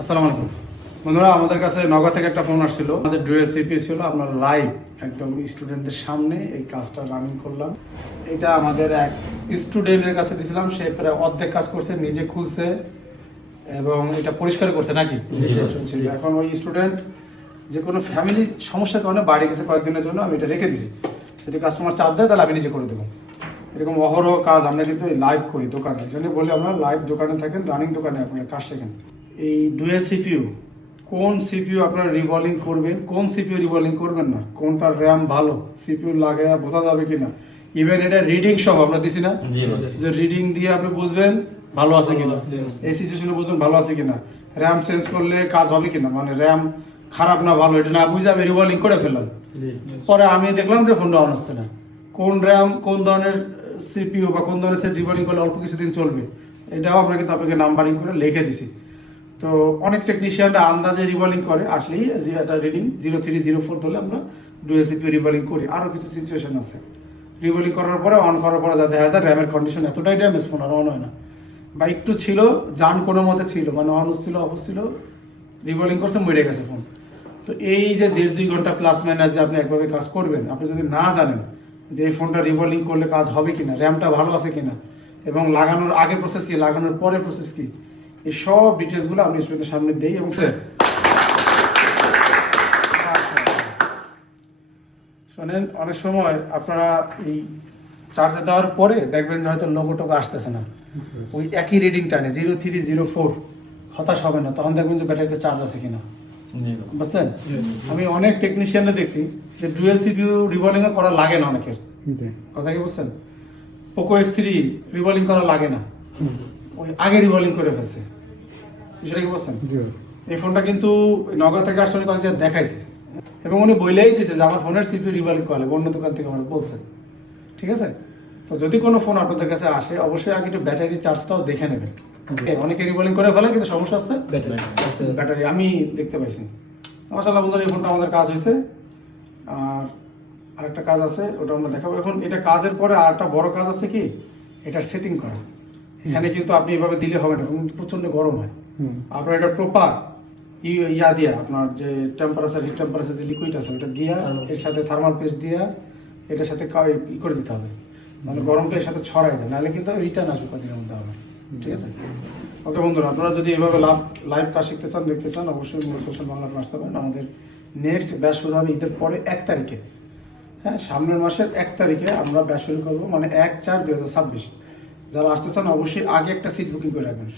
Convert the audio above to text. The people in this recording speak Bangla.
আসসালামু আলাইকুম বন্ধুরা, আমাদের কাছে নগদ থেকে একটা ফোন আসছিল। আমাদের ডুয়েল সিপি ছিল, আমরা লাইভ একদম স্টুডেন্টদের সামনে এই কাজটা রানিং করলাম। এটা আমাদের এক স্টুডেন্টের কাছে দিয়েছিলাম, সে প্রায় অর্ধেক কাজ করছে, নিজে খুলছে এবং এটা পরিষ্কার করছে নাকি। এখন ওই স্টুডেন্ট যে কোনো ফ্যামিলির সমস্যার কারণে বাড়ি গেছে কয়েকদিনের জন্য, আমি এটা রেখে দিছি। যদি কাস্টমার চাপ দেয় তাহলে আমি নিজে করে দেবো। এরকম অহরহ কাজ আমরা কিন্তু লাইভ করি দোকানে, এই জন্য বলি আমরা লাইভ দোকানে থাকেন, রানিং দোকানে আপনার কাজ শেখেন। এই ডুয়েল সিপিইউ, কোন সিপিইউ আপনারা রিভলভিং করবেন, কোন সিপিইউ রিভলভিং করবেন না, কোনটার র্যাম ভালো, সিপিইউ লাগে বোঝা যাবে কিনা। ইভেন এটা রিডিং সহ আমরা দিছি না, যে রিডিং দিয়ে আপনি বুঝবেন ভালো আছে কিনা, এই সিচুয়েশনে বুঝবেন ভালো আছে কিনা, র্যাম চেঞ্জ করলে কাজ হবে কিনা, মানে র্যাম খারাপ না ভালো এটা না বুঝে আমি রিভলভিং করে ফেললাম। পরে আমি দেখলাম যে ফোনটা অন হচ্ছে না। কোন র্যাম, কোন ধরনের সিপিইউ বা কোন ধরনের সেট রিভলভিং করলে অল্প কিছুদিন চলবে, এটাও আমরা কিন্তু আপনাকে নাম্বারিং করে লিখে দিছি। তো অনেক টেকনিশিয়ানরা আন্দাজে রিভলভিং করে, আসলেই যে একটা রিডিং 0304 ধরলে আমরা ডুয়েল সিপিইউ রিভলভিং করি। আরও কিছু সিচুয়েশন আছে, রিভলভিং করার পরে অন করার পরে যা দেখা যায় র্যামের কন্ডিশন এতটাই ড্যামেজ, ফোন আর অন হয় না। বা একটু ছিল যান কোনো মতে ছিল, মানে অন ছিল অফ ছিল, রিভলভিং করছে মরে গেছে ফোন। তো এই যে 1.5-2 ঘন্টা প্লাস মাইনাস যে আপনি একভাবে কাজ করবেন, আপনি যদি না জানেন যে এই ফোনটা রিভলভিং করলে কাজ হবে কিনা, র্যামটা ভালো আছে কিনা, এবং লাগানোর আগে প্রসেস কি, লাগানোর পরে প্রসেস কি, এই সব ডিটেলসগুলো আমি স্টুডেন্টের সামনে দিই। এবং শোনেন, অনেক সময় আপনারা এই চার্জে দেওয়ার পরে দেখবেন যে হয়তো লোগো টোগো আসতেছে না, ওই একই রিডিং টানে 0304, হতাশ হবে না, তখন দেখবেন যে ব্যাটারিতে চার্জ আছে কিনা, বুঝছেন। আমি অনেক টেকনিশিয়ানরা দেখছি যে ডুয়েল সিপিইউ রিভলভিং করা লাগে না অনেকের, কথা কি বুঝছেন। পোকো X3 রিভলভিং করা লাগে না, ওই আগে রিভলভিং করে ফেলছে, বিষয়টা কি বলছেন। এই ফোনটা কিন্তু নগদ থেকে আসলে দেখাইছে এবং উনি বইলেই দিছে যে আমার ফোনের সিপিইউ রিভলভিং করে, অন্য দোকান থেকে আমার বলছেন, ঠিক আছে। তো যদি কোনো ফোন আপনাদের কাছে আসে, অবশ্যই আগে একটু ব্যাটারি চার্জটাও দেখে নেবেন। অনেকে রিভলভিং করে ফেলে কিন্তু সমস্যা আছে ব্যাটারি, আমি দেখতে পাইছি। মাশাআল্লাহ বন্ধুরা, এই ফোনটা আমাদের কাজ হয়েছে। আর আরেকটা কাজ আছে, ওটা আমরা দেখাবো এখন। এটা কাজের পরে আর একটা বড় কাজ আছে কি, এটার সেটিং করা। এখানে কিন্তু আপনি এভাবে দিলে হবে না, প্রচন্ড গরম হয়। আপনার এটা প্রপার ইয়া দিয়া, আপনার যে টেম্পারেচার, হিট টেম্পারেচার যে লিকুইড আছে ওটা দিয়া, এর সাথে থার্মাল পেস্ট দিয়া এটার সাথে ই করে দিতে হবে, মানে গরমটা এর সাথে ছড়াই যায়, নাহলে কিন্তু রিটার্ন আসবে কদিনের মধ্যে হবে, ঠিক আছে। ওকে বন্ধুরা, আপনারা যদি এভাবে লাইভ কাজ শিখতে চান, দেখতে চান, অবশ্যই সোশ্যাল বাংলা আসতে পারেন। আমাদের নেক্সট ব্যাচ শুরু হবে ঈদের পরে 1 তারিখে। হ্যাঁ, সামনের মাসের 1 তারিখে আমরা ব্যাচ শুরু করবো, মানে 1/4/2026। যারা আসতে চান অবশ্যই আগে একটা সিট বুকিং করে রাখবেন।